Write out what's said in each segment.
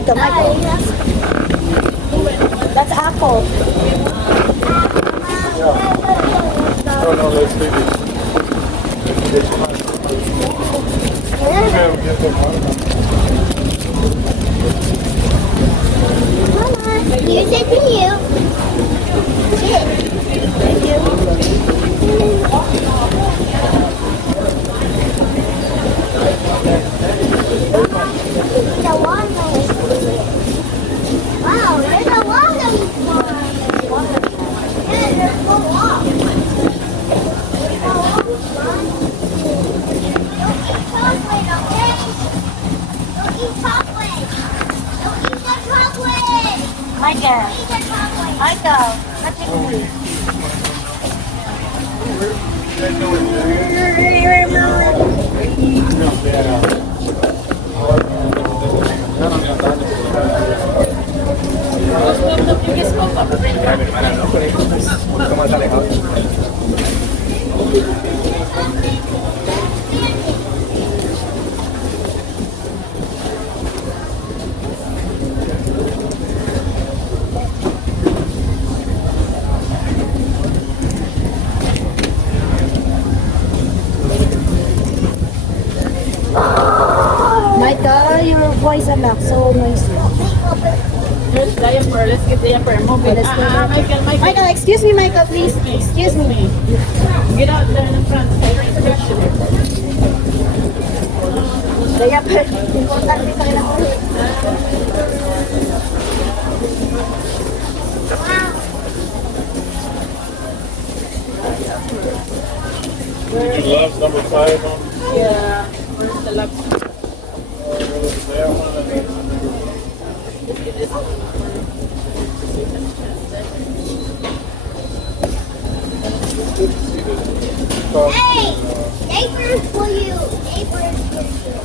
Michael. That's apple. No, let's leave it. Okay, we'll get the watermelon. Mama, here's it for you. Thank you. The watermelon. Wow, there's a watermelon. Yeah, there's a lot. Chocolate, okay? Don't eat chocolate. Don't eat the chocolate. Michael. Eat the chocolate. Michael. What you doing? Michael, your voice anak so noisy. Let's diaper. Let's get diaper. Move it. Michael. Michael, excuse me, Michael, please. Excuse me. Get out there in the front. Diaper. Importante sa kailangan. Did you gloves number 5 on? Yeah. Where's the lab? Hey, diapers for you. Diapers for you.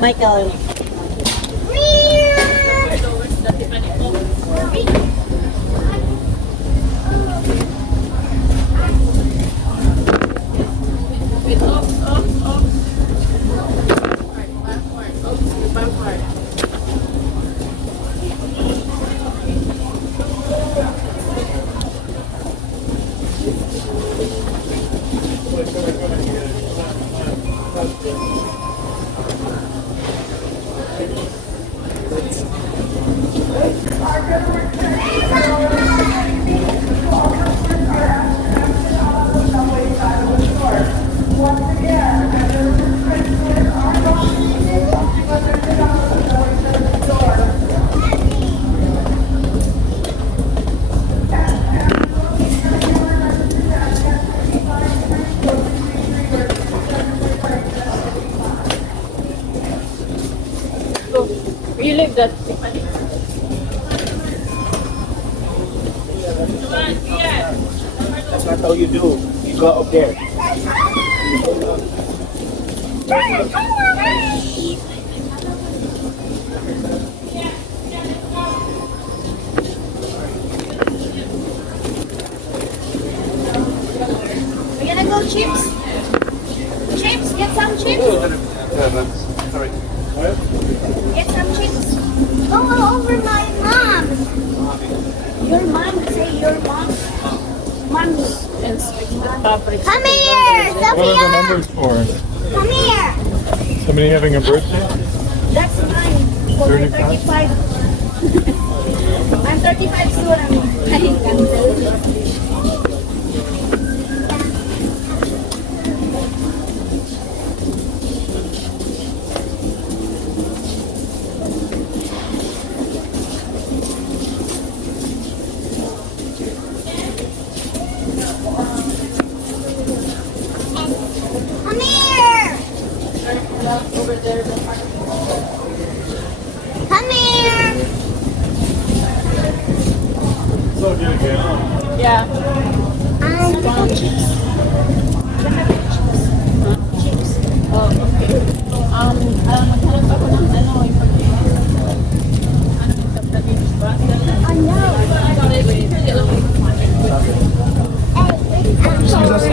Michael. You leave that. That's not how you do. You go up there. We're gonna go chips. Chips, get some chips. Sorry. Get some chips. Go over my mom. Your mom, say your mom. Mommy. Fabric. Come here, What are the Sophia. numbers for? Come here. Somebody having a birthday? That's mine. For my 35? 35. I'm 35 soon. Come here. Come here. So good again. Yeah. Oh, okay. Maghanap ako ng ano, yung sa Tagalog ba? I know. Excuse us.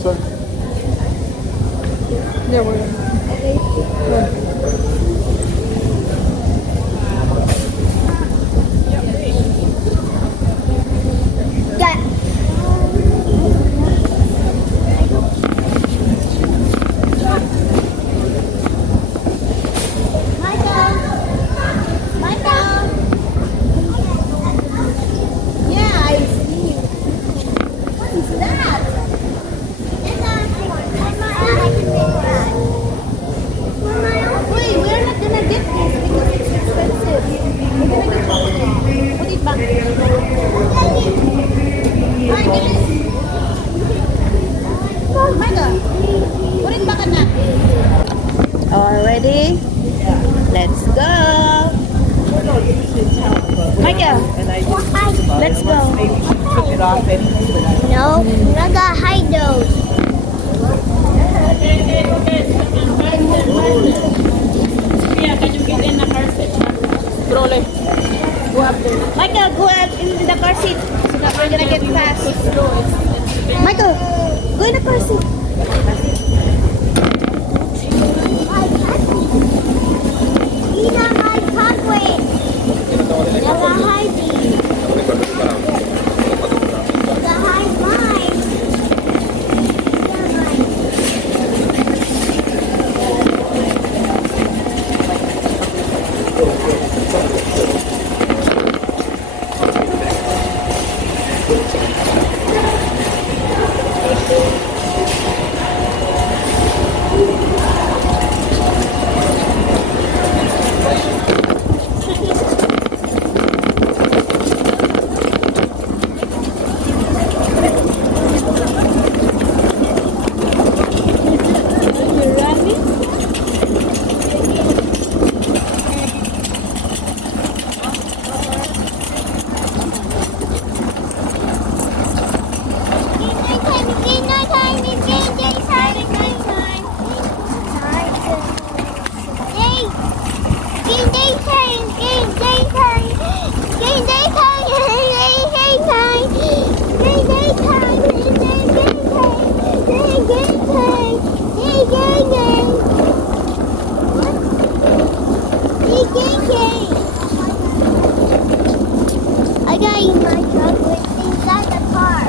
sir? There were. Got Michael. Michael. Yeah, I see. What is that? It's wait, we're not gonna get this because it's expensive. We're gonna get chocolate. Put it back. Alright, give it. Michael, put it back na. All ready? Let's go. Michael, let's go. No, I gotta hide those. Yeah, can you get in the car seat? Stroller. Go up there. Michael, go up in the car seat. So that we're gonna get fast. Michael, go in the car seat. Ina, my chocolate. Never hide these. Never hide mine. I gotta eat my chocolate inside the car.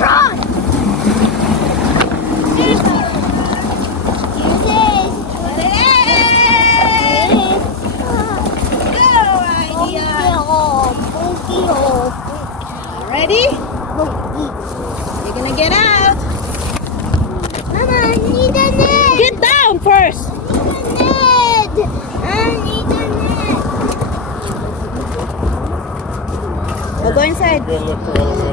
Run! Use this. What it is? Good idea. Ready? You're gonna get out. Mama, I need a net. Get down first. I need a net. I need a net. We'll go inside. Good look for all of that.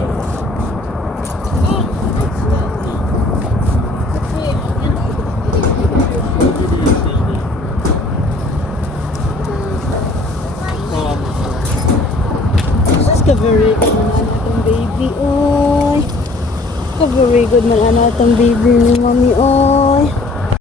Very good man atong baby, oy. Very good man atong baby ni mommy, oy.